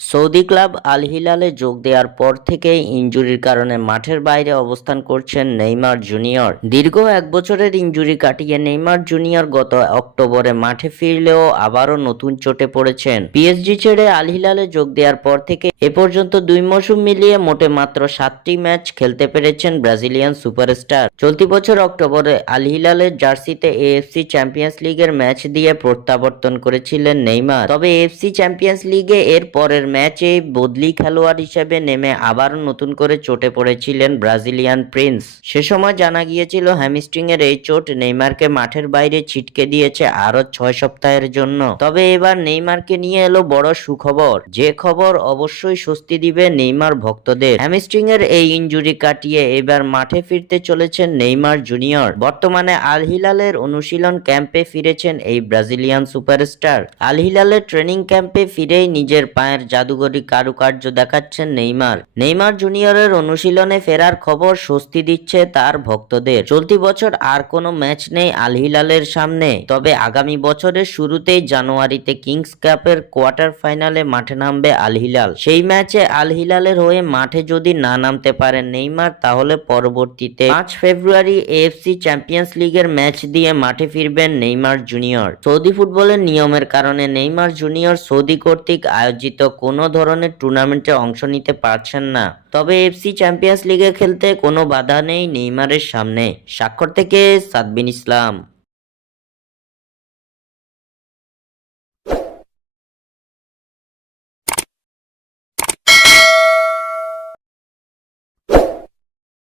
Saudi club Al হিলালে যোগ দেওয়ার পর থেকেই ইনজুরির কারণে মাঠের বাইরে অবস্থান করছেন নেইমার জুনিয়র। দীর্ঘ 1 বছরের ইনজুরি কাটিয়ে নেইমার জুনিয়র গত অক্টোবরে মাঠে ফিরলেও আবারও নতুন চোটে পড়েছেন। পিএসজি ছেড়ে আল হিলালে যোগ দেওয়ার পর থেকে এ পর্যন্ত 2 মৌসুম মিলিয়ে মোটে মাত্র 7টি ম্যাচ খেলতে পেরেছেন ব্রাজিলিয়ান সুপারস্টার। চলতি বছর অক্টোবরে আল হিলালের জার্সিতে এএফসি চ্যাম্পিয়ন্স লিগের ম্যাচ দিয়ে প্রত্যাবর্তন করেছিলেন নেইমার। তবে এএফসি চ্যাম্পিয়ন্স লিগে এর পরের ম্যাচে বদলি খেলোয়াড় হিসেবে নেমে আবারও নতুন করে চোটে পড়েছিলেন ব্রাজিলিয়ান প্রিন্স। সে সময় জানা গিয়েছিল হ্যামস্ট্রিংয়ের এই চোট নেইমারকে মাঠের বাইরে ছিটকে দিয়েছে আরো 6 সপ্তাহের জন্য। তবে এবার নেইমারকে নিয়ে এলো বড় সুখবর, যে খবর অবশ্যই স্বস্তি দিবে নেইমার ভক্তদের। হ্যামস্ট্রিংয়ের এই ইনজুরি কাটিয়ে এবার মাঠে ফিরতে চলেছেন নেইমার জুনিয়র। বর্তমানে আল হিলালের অনুশীলন ক্যাম্পে ফিরেছেন এই ব্রাজিলিয়ান সুপারস্টার। আল হিলালের ট্রেনিং ক্যাম্পে ফিরেই নিজের পায়ের জাদুঘরী কারুকার্য দেখাচ্ছেন নেইমার। নেইমার জুনিয়রের অনুশীলনে ফেরার খবর স্বস্তি দিচ্ছে তার ভক্তদের। চলতি বছর আর কোনো ম্যাচ নেই আল হিলালের সামনে, তবে আগামী বছরের শুরুতেই জানুয়ারিতে কিংস কাপের কোয়ার্টার ফাইনালে মাঠে নামবে আল হিলাল। সেই ম্যাচে আল হিলালের হয়ে মাঠে যদি না নামতে পারেন নেইমার, তাহলে পরবর্তীতে 5 ফেব্রুয়ারি এএফসি চ্যাম্পিয়ন্স লিগের ম্যাচ দিয়ে মাঠে ফিরবেন নেইমার জুনিয়র। সৌদি ফুটবলের নিয়মের কারণে নেইমার জুনিয়র সৌদি কর্তৃক আয়োজিত কোনো ধরনের টুর্নামেন্টে অংশ নিতে পারছেন না। তবে এফসি চ্যাম্পিয়ন্স লিগে খেলতে কোনো বাধা নেই নেইমারের সামনে। স্বাক্ষর থেকে সাদবিন ইসলাম।